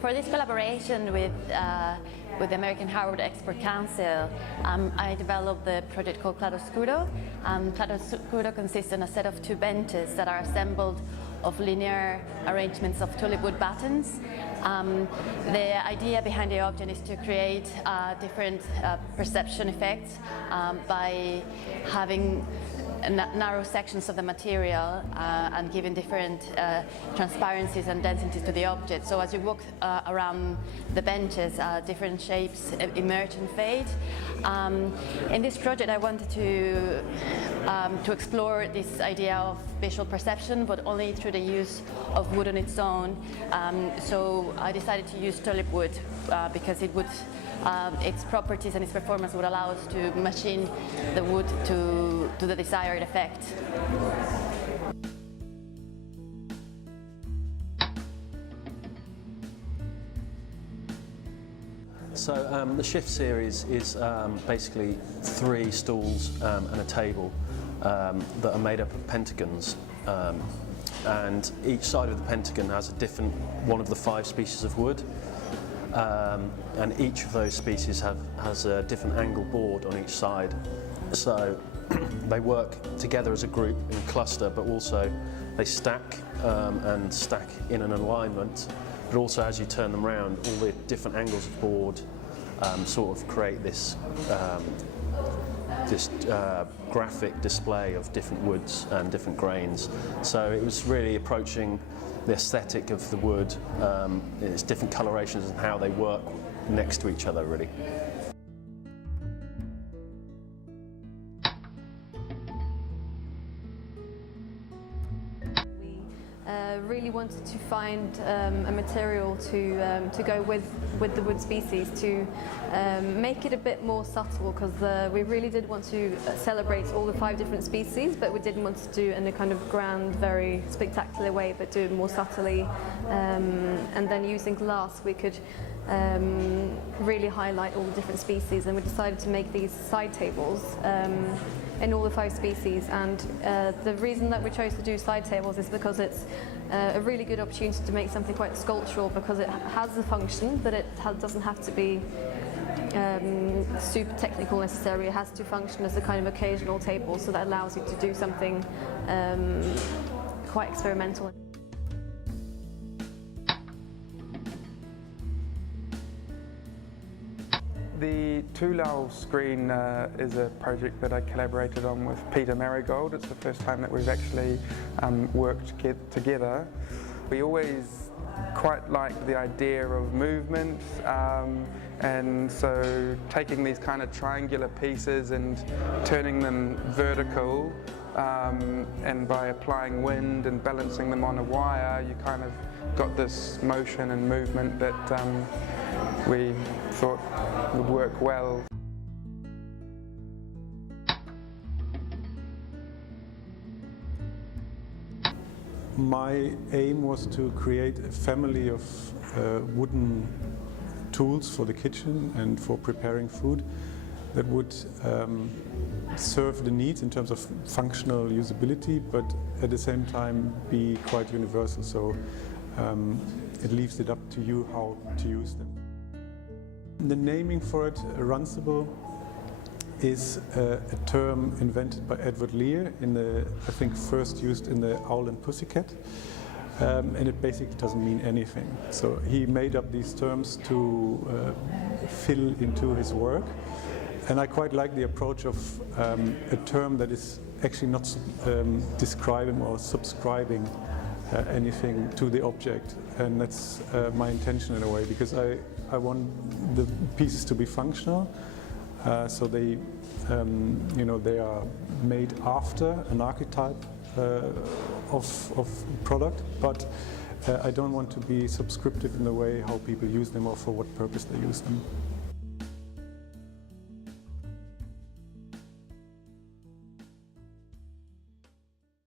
For this collaboration with the American Harvard Expert Council, I developed the project called Claroscuro. Claroscuro consists of a set of two benches that are assembled of linear arrangements of tulip wood battens. The idea behind the object is to create different perception effects by having narrow sections of the material and giving different transparencies and densities to the object. So as you walk around the benches, different shapes emerge and fade. In this project I wanted to explore this idea of visual perception, but only through the use of wood on its own. So I decided to use tulip wood because it would its properties and its performance would allow us to machine the wood to the desired effect. So the Shift series is basically 3 stools and a table that are made up of pentagons. And each side of the pentagon has a different one of the 5 species of wood. And each of those species has a different angle board on each side. So they work together as a group in a cluster, but also they stack and stack in an alignment. But also as you turn them around, all the different angles of board sort of create this graphic display of different woods and different grains. So it was really approaching the aesthetic of the wood, its different colorations and how they work next to each other, really. Really wanted to find a material to go with the wood species to make it a bit more subtle, because we really did want to celebrate all the 5 different species, but we didn't want to do it in a kind of grand, very spectacular way, but do it more subtly. And then using glass we could really highlight all the different species, and we decided to make these side tables in all the 5 species. And the reason that we chose to do side tables is because it's a really good opportunity to make something quite sculptural, because it has a function, but it doesn't have to be super technical necessarily. It has to function as a kind of occasional table, so that allows you to do something quite experimental. The Tulao screen is a project that I collaborated on with Peter Marigold. It's the first time that we've actually worked together. We always quite liked the idea of movement, and so taking these kind of triangular pieces and turning them vertical, and by applying wind and balancing them on a wire, you kind of got this motion and movement that we thought would work well. My aim was to create a family of wooden tools for the kitchen and for preparing food that would serve the needs in terms of functional usability, but at the same time be quite universal. So it leaves it up to you how to use them. The naming for it, Runcible, is a term invented by Edward Lear I think first used in the Owl and Pussycat, and it basically doesn't mean anything. So he made up these terms to fill into his work, and I quite like the approach of a term that is actually not describing or subscribing anything to the object, and that's my intention in a way, because I want the pieces to be functional, so they, they are made after an archetype of product, but I don't want to be subscriptive in the way how people use them or for what purpose they use them.